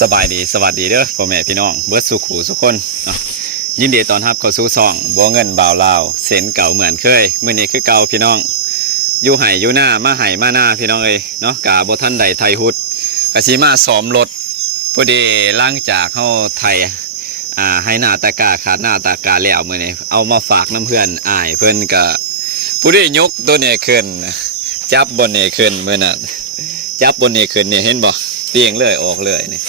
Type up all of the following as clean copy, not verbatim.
สบายดีสวัสดีเด้อพ่อแม่พี่น้องเบิร์ดสุขูสุกคนเนาะยินดีตอนรับเข้าสู่ช่องบัวเงินบ่าวลาวเส้นเก่าเหมือนเคยมื้อนี้คือเก่าพี่น้องอยู่ไห่อยู่หน้ามาไห่มาหน้าพี่น้องเอ้ยเนาะกะบ่ทันใดไทยฮุดกะสิมาซ้อมรถพอดีล้างจากเฮาไทยให้หน้าตากาขาดหน้าตากาแล้วมื้อนี้เอามาฝากน้ำเพื่อนอ้ายเพิ่นก็ผู้ใดยกตัวนี้ขึ้นจับบนนี้ขึ้นมื้อนั้นจับบนนี้ขึ้นนี่เห็นบ่เตียงเลยออกเลยนี่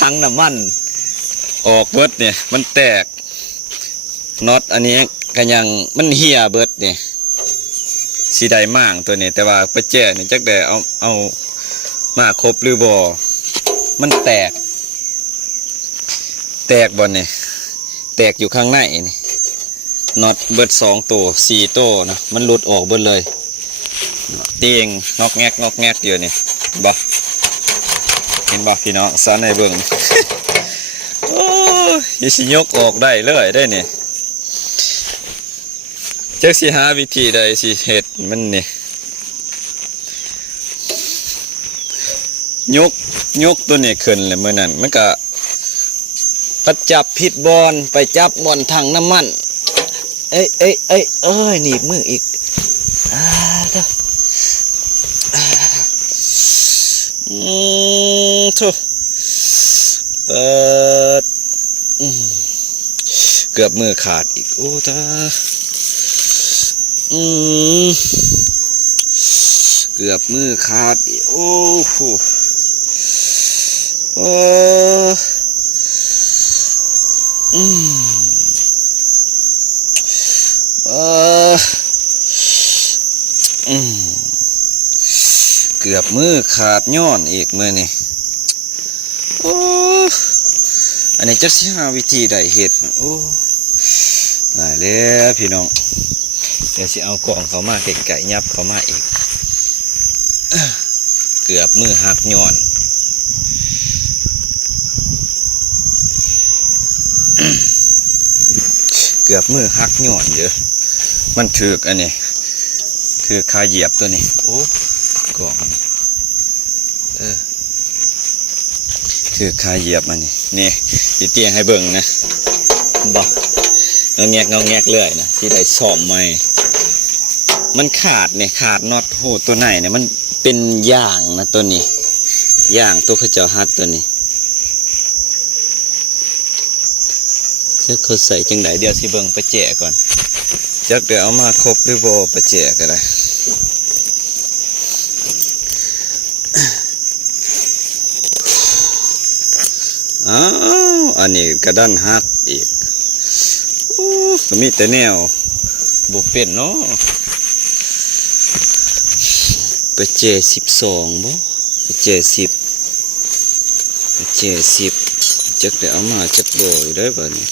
ทั้งน้ำมันออกเบิดเนี่ยมันแตกน็อตอันนี้ก็ยังมันเหี่ยเบิดเนี่ยสีได้มากตัวนี้แต่ว่าประแจเนี่ยจักได้เอามาครบหรือบ่มันแตกบนเนี่ยแตกอยู่ข้างในนี่น็อตเบิด2ตัว4ตัวนะมันหลุดออกเบิดเลยเตียงงอกแงกอยู่นี่บ่เห็นบ่พี่น้องซ้อนในเบิ่ง โอ้ยสิยกออกได้เลยได้เนี่ยจักสิหาวิธีใดสิเฮ็ดมันนี่ยกตัวนี้ขึ้นเลยมื้อนั้นมันก็ประจับผิดบอลไปจับบอลถังน้ำมันเอ้ยหนีบมืออีกเด้อทุเปิดเกือบมือขาดอีกโอ้ตาเกือบมือขาดอีกโอ้โหเกือบมือขาดย้อนอีกมือนี่โอ้อันนี้จักสิหาวิธีใดเฮ็ดโอ้ได้แล้วพี่น้องเดี๋ยวสิเอากล่องเขามาไก่ยับเขามาอีกเกือบมือหักย้อนเกือบมือหักย้อนเยอะมันถือกอันนี้คือขาเหยียบตัวนี้โอ้กล่องคือขาเหยียบมันนี่ดิเตียงให้เบิ่งนะบอกเงาแงกเลยนะที่ได้ซ่อมใหม่มันขาดเนี่ยขาดน็อตโหตัวไหนเนี่ยมันเป็นย่างนะตัวนี้ย่างตัวเขาเจ้าฮัดตัวนี้จะเขาใส่จังไดเดี๋ยวสิเบิ่งไปแจกก่อนจักเดี๋ยวเอามาครบหรือบ่ไปแจกก็ได้อ้าวอันนี้กระด้านหักอีกก็มีแต่แนวบุเป็นเนาะไปเจ12บ่ไปเจ10ไปเจ10จักได้เอามาจักบ่ได้บ่นี่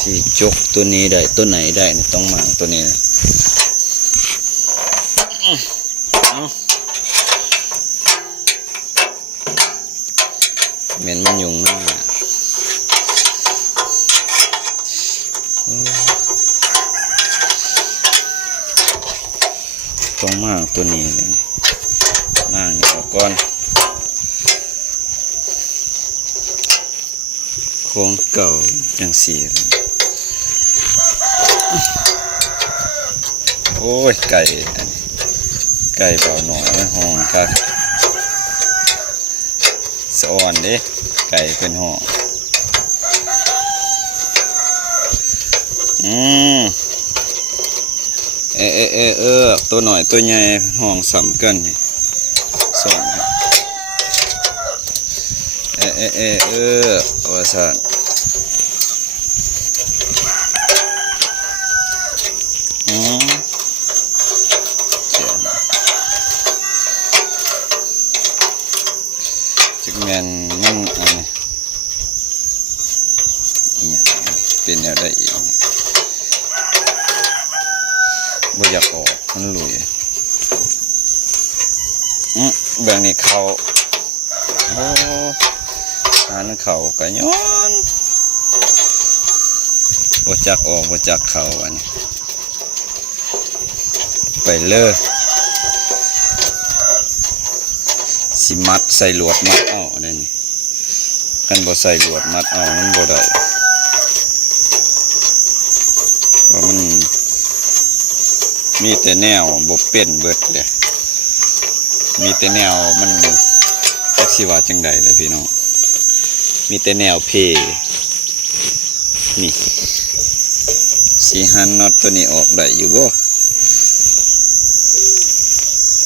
สิจกตัวนี้ได้ตัวไหนได้นี่ต้องมาตัวนี้นะมันยุงมากต้องมากตัวนี้เลยมากนี่ออกก่อนโครงเก่าจังสีเลยโอ้ยไก่เบาหน่อยห้องครับสะอ่อนดิไก่เป็นห้องตัวหน่อยตัวใหญ่ห้องสำกันสองว่าซะแมนมันอะไรเนี่ยเป็นแนวได้อีกบ่อยากออกมันลุยเบื้องนี้เขาโอ้หันเขากระย้อนบ่จักออกบ่จักเขาอันนี้ ไปเลยสิมัดใส่ลวดมัดเอาได้นี่กันบ่ใส่ลวดมัดเอามันบ่ได้ว่ามันมีแต่แนวบ่เป็นเบิดเลยมีแต่แนวมันจักสิว่าจังใดเลยพี่น้องมีแต่แนวเพนี่สีหันน็อตตัวนี้ออกได้อยู่บ่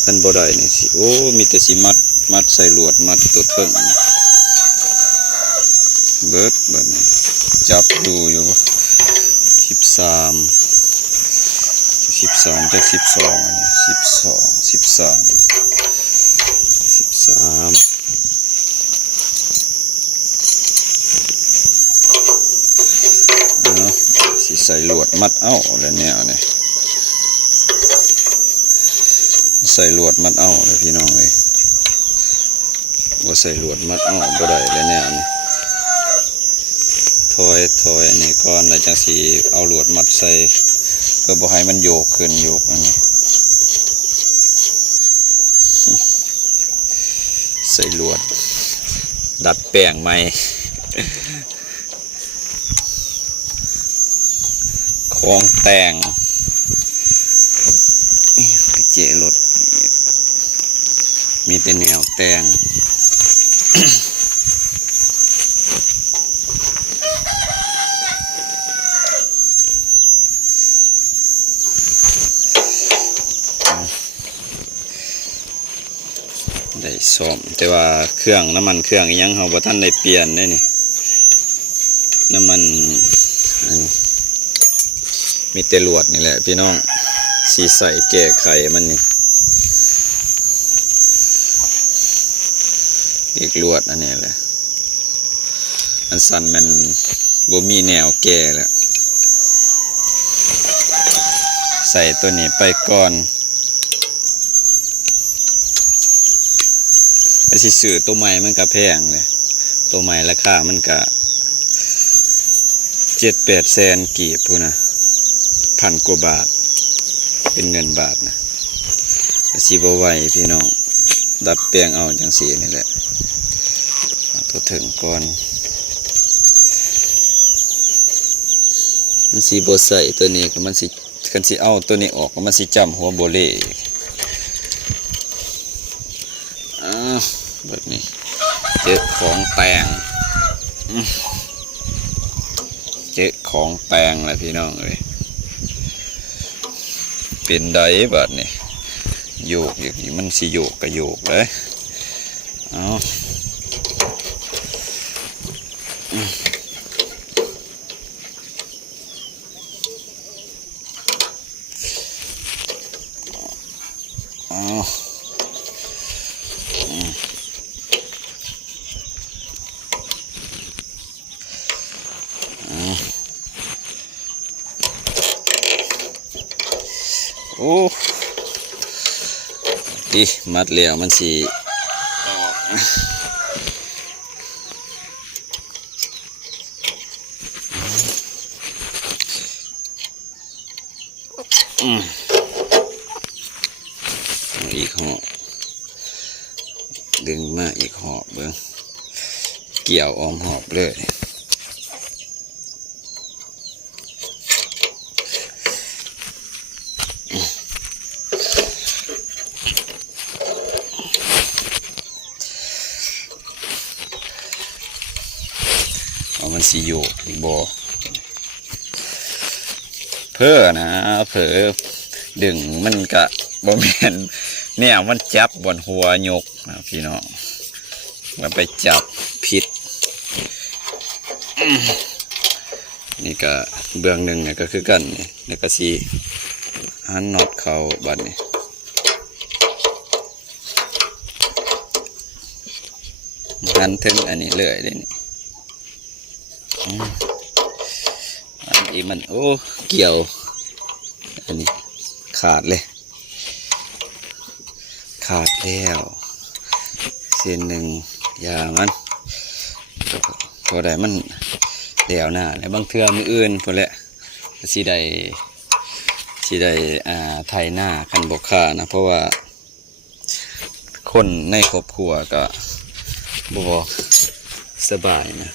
กันบ่ได้นี่สิโอ้มีแต่สิมัดใส่ลวดมัดตัวเถิงเบิดบัดนี้จับดูอยู่บ่13จาก12อันนี้13สิใส่ลวดมัดเอาแล้วเนี่ยนี่ใส่ลวดมัดเอาเลยพี่น้องเลยว่าใส่ลวดมัดเอาบ่ได้แล้วเนี่ยนี่ถอยอันนี้ก่อนแล้วจังสิเอาลวดมัดใส่เพื่อบ่ให้มันโยกขึ้นโยกอันนี้ใส่ลวดดัดแปลงใหม่ของแต่งกระเจรถมีแต่แนวแต่งได้ซ่อมแต่ว่าเครื่องน้ำมันเครื่องยังเขาบ่ทันได้เปลี่ยนได้นี่น้ำมันมีแต่ลวดนี่แหละพี่น้องสีใส่แก้ไขมันนี่อีกลวดอันนี้แหละอันสั้นมันบ่มีแนวแก้แล้วใส่ตัวนี้ไปก่อนไอ้สิซื้อตัวใหม่มันก็แพงเลยตัวใหม่ราคามันก็7-8 แสนกีบพู้นนะ1,000 กว่าบาทเป็นเงินบาทนะสิบ่ไหวพี่น้องดัดแปลงเอาจังสีนี่แหละตัวถึงก่อนมันสิบ่ใส่ตัวนี้ก็มันสิคันสิเอาตัวนี้ออกก็มันสิจำหัวโบเล่แบบนี้เจอของแต่งเจอของแต่งแล้วพี่น้องเลยเป็นไดบัดนี่โยกอย่างนี้มันสิโยกก็โยกเลยเอาโอ้ดิมัดเหลี่ยวมันสีอีกหอบดึงมาอีกหอบเบิ้งเกี่ยวออมหอบเลยมันสิโยกอีกบ่เพื่อนะเผลอดึงมันกะบ่แม่นเนี่ยมันจับบนหัวยกนะพี่น้องมันไปจับผิดนี่ก็เบื้องหนึ่งเนี่ยก็คือกันนี่ก็สิหันน็อตเข้าบัดนี้หันถึงอันนี้เลยนี่อันนี้มันโอ้เกี่ยวอันนี้ขาดเลยขาดแล้วเส้นหนึ่งอย่างมันพอได้มันเดี่ยวหน้าในบางเทื่อมืออื่นพอแหละสีใด สิได้ไถนาคันบ่ค่านะเพราะว่าคนในครอบครัวก็บ่สบายนะ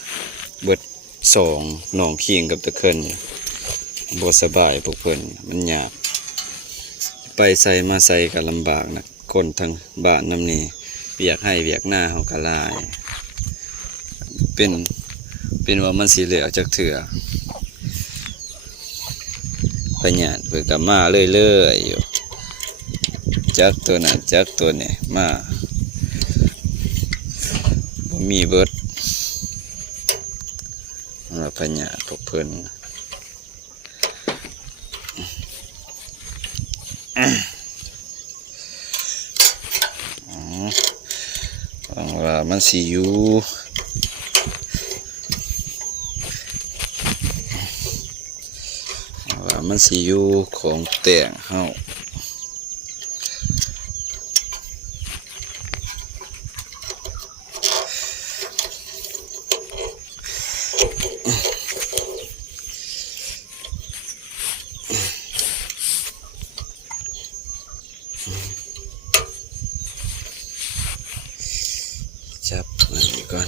เบิดสองน้องคิงกับตะเคินบ่สบายพวกเพิ่นมันยากไปใส่มาใส่ก็ลำบากนะคนทั้งบ้านนำนี่เวียกให้เวียกหน้าเฮาก็หลายเป็นว่ามันสิเหลือจักเถื่อพญานเพิ่นก็มาเรื่อยๆอยู่จักตัวนั้นจักตัวนี้มาบ่มีเบิดว่าพญานพวกเพิ่นว่ามันสิอยู่ว่ามันสิอยู่ของแต่งเฮาจับมันก่อน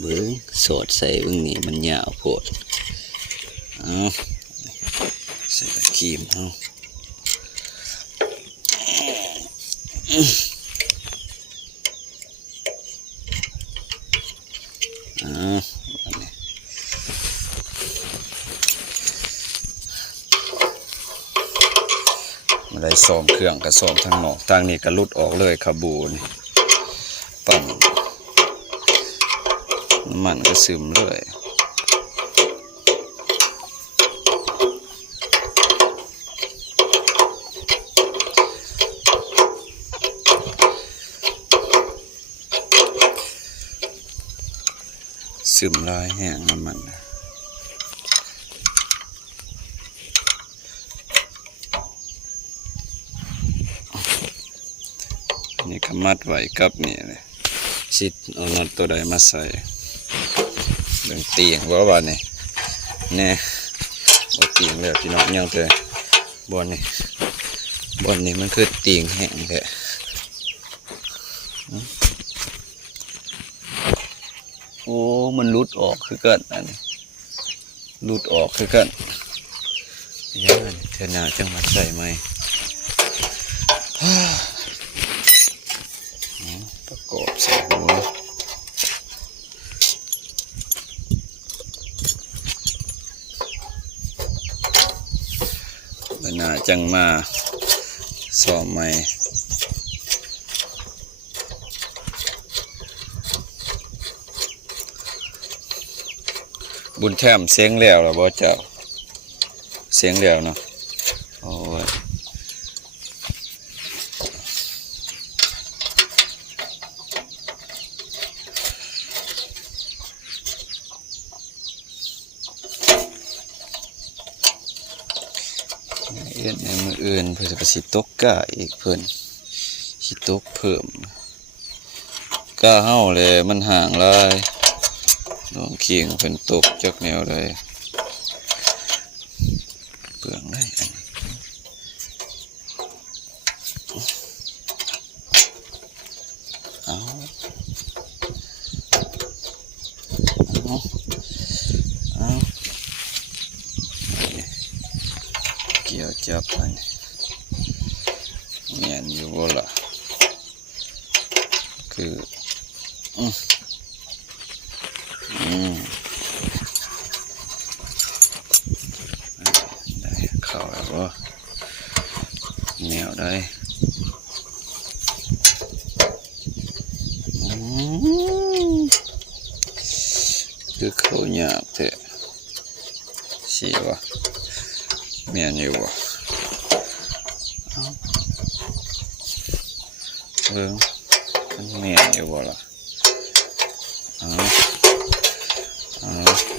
เบิ้งสอดใส่เบิ้งนี่มันยาวโพดเอาใส่ตะครีมเอามาได้ซ้อมเครื่องกับซ้อมทางนอกทางนี้ก็ลุดออกเลยขบูนปั่นน้ำมันก็ซึมเลยซึมลายแห้งน้ำมันนี่ก็มัดไว้กับนี่เลยชิดเอาน็อตตัวใดมาใส่เรื่องตีงว่าว่านี่แน่บนตีงแล้วพี่น้องยังแต่บนนี่มันคือตีงแห้งแท้โอ้มันรุดออกคือกันอันนี้รุดออกคือกันย่านเทน่าจังมาใส่ไหมประกอบใส่หัวแล้วน่าจังมาซ้อมไหมบุญแถมเสียงแล้วล่ะบ่เจ้าเสียงแล้วเนาะโอ้ยเอ็ดในมืออื่นเพื่อจะสิตกก้าอีกเพิ่นสิตกเพิ่มก้าเฮาเลยมันห่างลายน้องเคียงเป็นตกจากแนวเลยเปลืองได้อันนี้เอาเกี่ยวจับมันเนียนอยู่บ่ล่ะคือได้เข้าแล้วก็แนวได้คือเขาหยาบเถอะสีวะเมียนอยู่วะมันเมียนอยู่วะล่ะ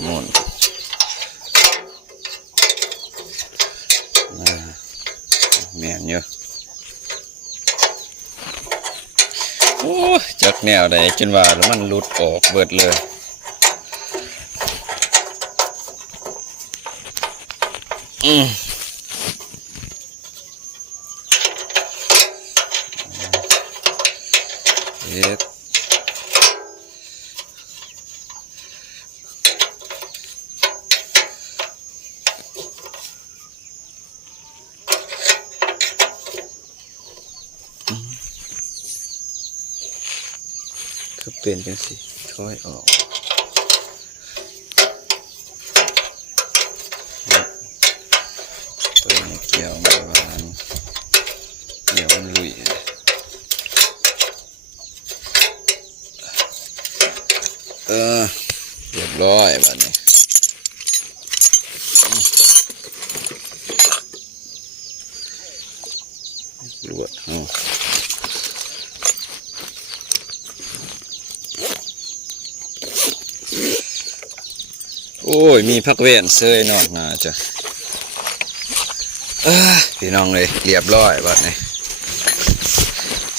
หมุน แม่นอยู่โอ้จักแนวใดจนว่ามันหลุดออกเบิดเลยเฮ็ดก็เป็นจังสิค่อยออกตัวนี้เกี่ยวไม่หวานเกี่ยวมันลุยเรียบร้อยบัดนี้ลวดโอ้ยมีพักเว้นเซยนอนมาจ้ะพี่น้องเลยเรียบร้อยบัดนี้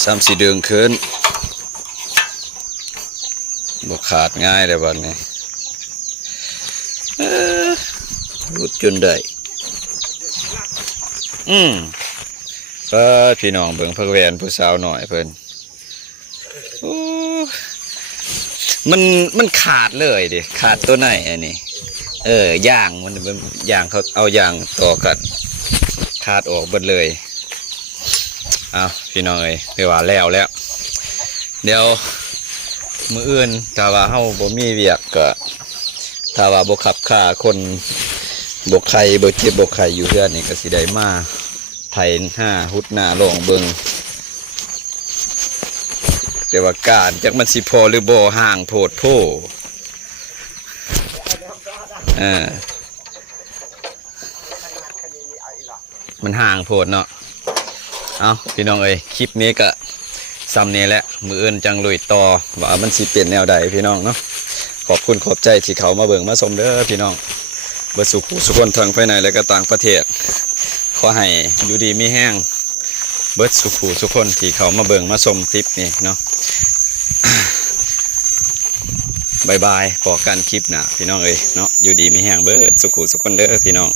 ซ้ำสีเดืองขึ้นบกขาดง่ายเลยบัดนี้รุดจนได้พี่น้องเบิ่งพักเว้นผู้สาวหน่อยเพิ่นมันขาดเลยดิขาดตัวไหนอันนี้ย่างมันย่างเขาเอาย่างต่อกันขาดออกหมดเลยเอาพี่น้องเอ้ยเรียกว่าแล้วเดี๋ยวมื้ออื่นถ้าว่าเฮาบ่มีเวียกก็ถ้าว่าบ่ขับค่าคนบ่ไข่บ่เจ็บบ่ไข่อยู่เฮือนนี่ก็สิได้มาไถ5หุดหน้าลองเบิ่งแต่ว่าการจักมันสิพอหรือบ่ห่างโพดโพมันห่างโพดเนาะเอาพี่น้องเอ้ยคลิปนี้ก็ซ้ำนี้แหละมืออื่นจังลุยต่อว่ามันสิเป็นแนวใดพี่น้องเนาะขอบคุณขอบใจที่เขามาเบิ่งมาชมเด้อพี่น้องเบิดสุขสุขคนทางภายในและก็ต่างประเทศขอให้อยู่ดีมีแห้งเบิดสุขสุขคนที่เขามาเบิ่งมาชมคลิปนี้เนาะบายบายพอกันคลิปหน้าพี่น้องเอ้ยเนาะอยู่ดีมีแห้งเบิดสุขสุขคนเด้อพี่น้อง